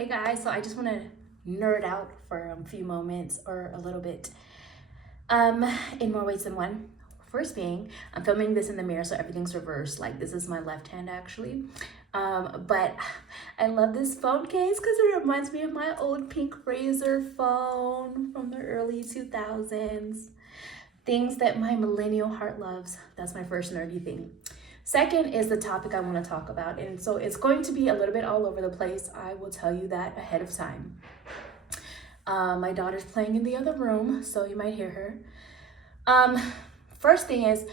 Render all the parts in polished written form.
Hey guys, so I just want to nerd out for a few moments or a little bit in more ways than one. First being, I'm filming this in the mirror, so everything's reversed. Like, this is my left hand actually. But I love this phone case because it reminds me of my old pink Razor phone from the early 2000s. Things that my millennial heart loves. That's my first nerdy thing. Second is the topic I want to talk about. And so it's going to be a little bit all over the place. I will tell you that ahead of time. My daughter's playing in the other room, so you might hear her. First thing is,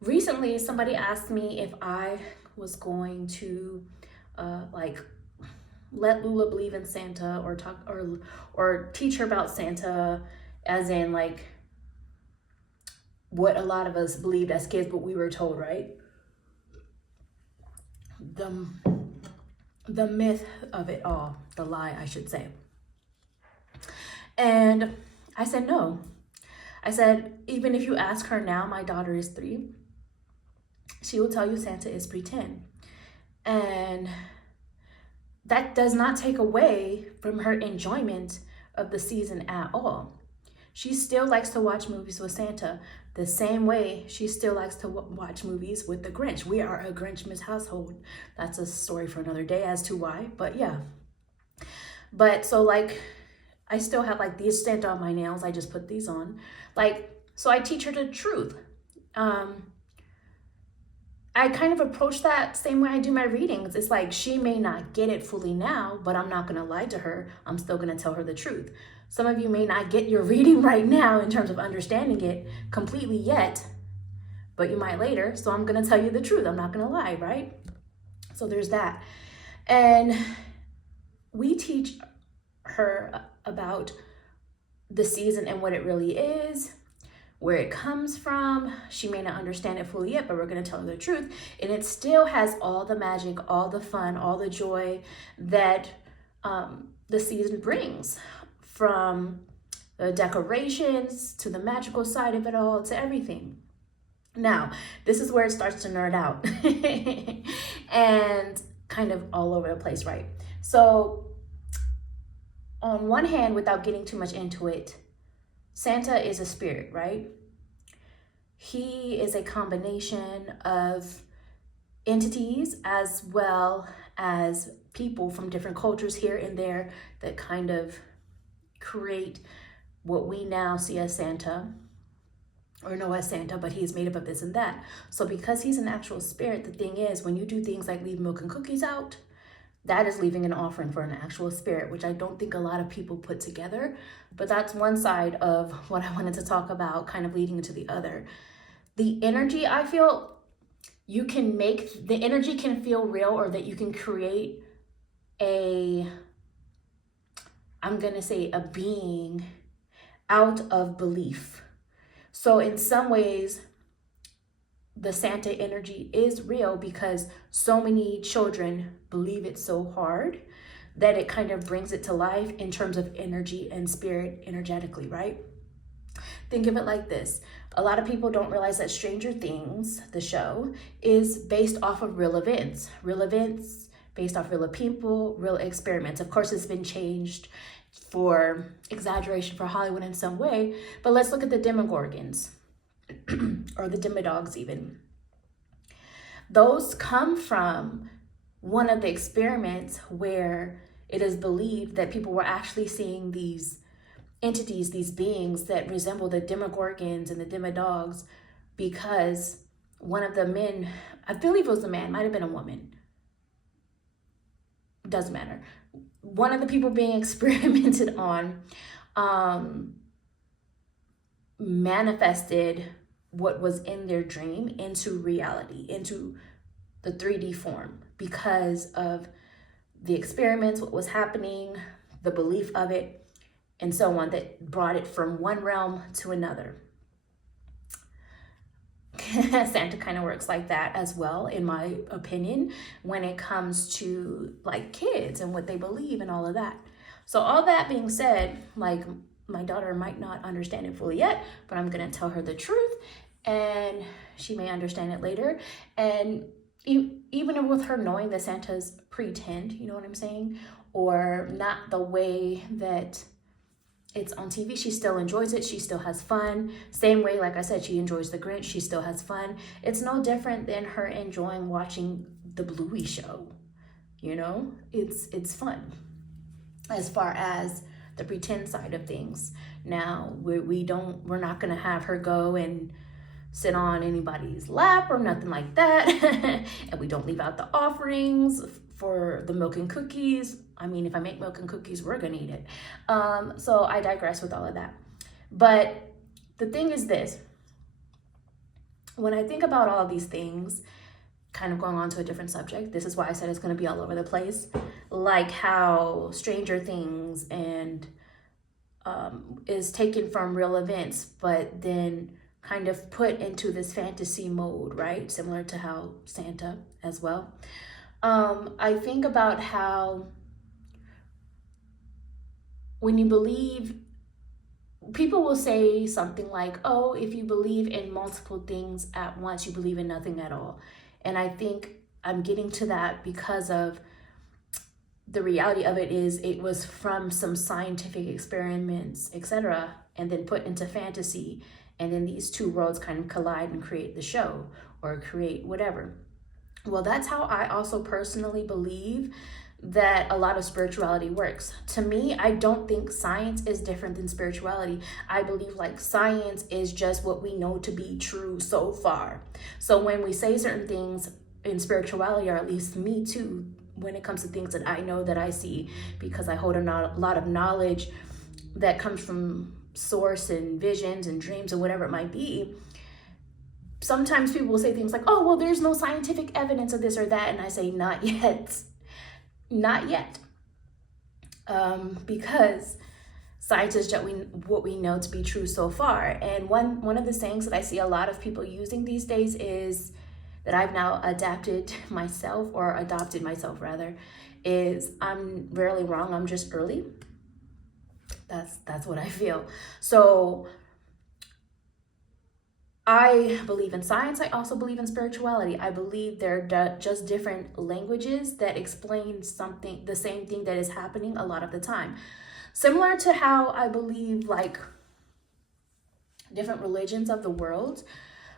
recently somebody asked me if I was going to let Lula believe in Santa or talk or teach her about Santa, as in like what a lot of us believed as kids, but we were told, right? The myth of it all, the lie, I should say. And I said no. I said, even if you ask her now, my daughter is 3, she will tell you Santa is pretend. And that does not take away from her enjoyment of the season at all. She still likes to watch movies with Santa the same way she still likes to watch movies with the Grinch. We are a Grinchmas household. That's a story for another day as to why, but yeah. But so like, I still have like these Santa on my nails. I just put these on. So I teach her the truth. I kind of approach that same way I do my readings. It's like, she may not get it fully now, but I'm not gonna lie to her. I'm still gonna tell her the truth. Some of you may not get your reading right now in terms of understanding it completely yet, but you might later. So I'm gonna tell you the truth. I'm not gonna lie, right? So there's that. And we teach her about the season and what it really is, where it comes from. She may not understand it fully yet, but we're going to tell her the truth. And it still has all the magic, all the fun, all the joy that the season brings, from the decorations to the magical side of it all to everything. Now, this is where it starts to nerd out and kind of all over the place, right? So on one hand, without getting too much into it, Santa is a spirit, right? He is a combination of entities as well as people from different cultures here and there that kind of create what we now see as Santa, or know as Santa, but he's made up of this and that. So because he's an actual spirit, the thing is, when you do things like leave milk and cookies out, that is leaving an offering for an actual spirit, which I don't think a lot of people put together. But that's one side of what I wanted to talk about, kind of leading into the other. The energy, I feel, you can make, the energy can feel real, or that you can create a, I'm going to say, a being out of belief. So in some ways, the Santa energy is real because so many children believe it so hard that it kind of brings it to life in terms of energy and spirit energetically, right? Think of it like this. A lot of people don't realize that Stranger Things, the show, is based off of real events. Real events based off real people, real experiments. Of course, it's been changed for exaggeration for Hollywood in some way, but let's look at the Demogorgons. Or the Demodogs even. Those come from one of the experiments where it is believed that people were actually seeing these entities, these beings that resemble the Demogorgons and the Demodogs, because one of the men, I believe it was a man, might have been a woman, doesn't matter. One of the people being experimented on manifested what was in their dream into reality, into the 3D form, because of the experiments, what was happening, the belief of it, and so on, that brought it from one realm to another. Santa kind of works like that as well, in my opinion, when it comes to like kids and what they believe and all of that. So all that being said, like, my daughter might not understand it fully yet, but I'm gonna tell her the truth, and she may understand it later. And even with her knowing that Santa's pretend, you know what I'm saying? or not the way that it's on TV. She still enjoys it. She still has fun. Same way, like I said, she enjoys The Grinch. She still has fun. It's no different than her enjoying watching the Bluey show. You know, it's fun as far as the pretend side of things. Now, we're not gonna have her go and sit on anybody's lap or nothing like that. And we don't leave out the offerings for the milk and cookies. I mean, if I make milk and cookies, we're gonna eat it. So I digress with all of that. But the thing is this, when I think about all of these things, kind of going on to a different subject, this is why I said it's gonna be all over the place, like how Stranger Things and is taken from real events, but then kind of put into this fantasy mode, right? Similar to how Santa as well. I think about how when you believe, people will say something like, oh, if you believe in multiple things at once, you believe in nothing at all. And I think I'm getting to that because of the reality of it is it was from some scientific experiments, etc., and then put into fantasy. And then these two worlds kind of collide and create the show or create whatever. Well, that's how I also personally believe that a lot of spirituality works. To me, I don't think science is different than spirituality. I believe like science is just what we know to be true so far. So when we say certain things in spirituality, or at least me too, when it comes to things that I know that I see, because I hold a lot of knowledge that comes from source and visions and dreams and whatever it might be, sometimes people will say things like, oh, well, there's no scientific evidence of this or that. And I say, not yet. Not yet. Because science is just what we know to be true so far. And one of the sayings that I see a lot of people using these days is, that I've now adopted myself rather, is I'm rarely wrong, I'm just early. That's what I feel. So I believe in science. I also believe in spirituality. I believe they're just different languages that explain something, the same thing that is happening a lot of the time. Similar to how I believe like different religions of the world,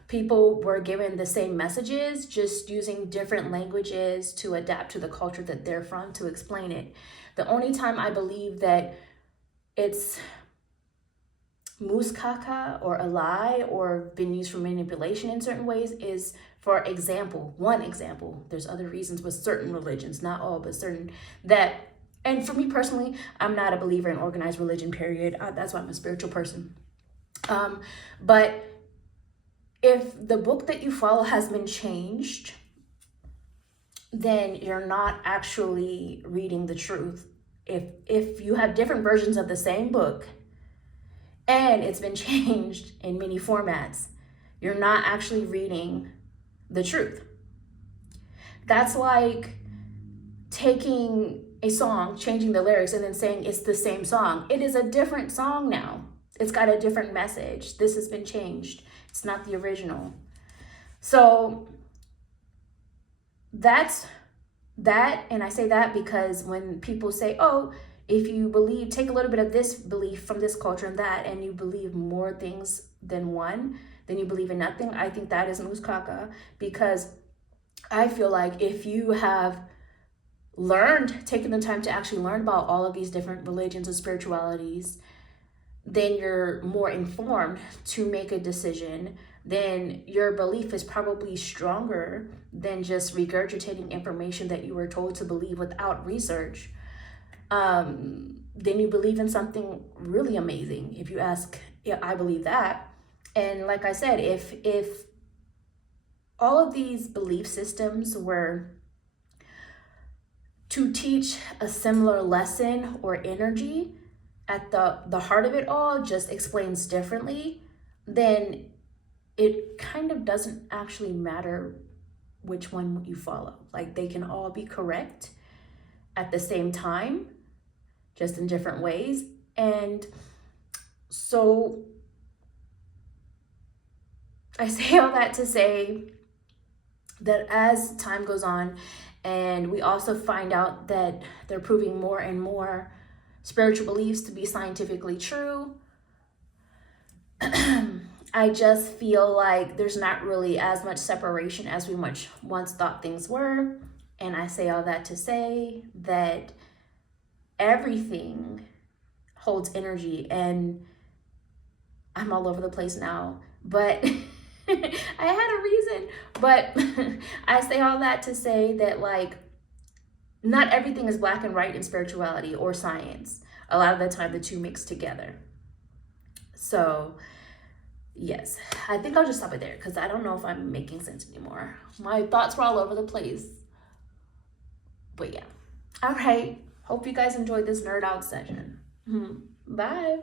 people were given the same messages, just using different languages to adapt to the culture that they're from to explain it. The only time I believe that it's muskaka or a lie or been used for manipulation in certain ways is, for example, one example, there's other reasons with certain religions, not all, but certain, that, and for me personally, I'm not a believer in organized religion, period. That's why I'm a spiritual person. But if the book that you follow has been changed, then you're not actually reading the truth. If you have different versions of the same book and it's been changed in many formats, you're not actually reading the truth. That's like taking a song, changing the lyrics, and then saying it's the same song. It is a different song now. It's got a different message. This has been changed. It's not the original. So that's that. And I say that because when people say, oh, if you believe, take a little bit of this belief from this culture and that, and you believe more things than one, then you believe in nothing. I think that is muskaka, because I feel like if you have taken the time to actually learn about all of these different religions and spiritualities, then you're more informed to make a decision. Then your belief is probably stronger than just regurgitating information that you were told to believe without research. Then you believe in something really amazing. If you ask, yeah, I believe that. And like I said, if all of these belief systems were to teach a similar lesson or energy, at the heart of it all just explains differently, then it kind of doesn't actually matter which one you follow. Like, they can all be correct at the same time, just in different ways. And so I say all that to say that as time goes on And we also find out that they're proving more and more spiritual beliefs to be scientifically true. I just feel like there's not really as much separation as we once thought things were. And I say all that to say that everything holds energy, and I'm all over the place now, but I had a reason. But I say all that to say that, like, not everything is black and white in spirituality or science. A lot of the time the two mix together. So yes, I think I'll just stop it there because I don't know if I'm making sense anymore. My thoughts were all over the place. But yeah. All right. Hope you guys enjoyed this nerd out session. Bye.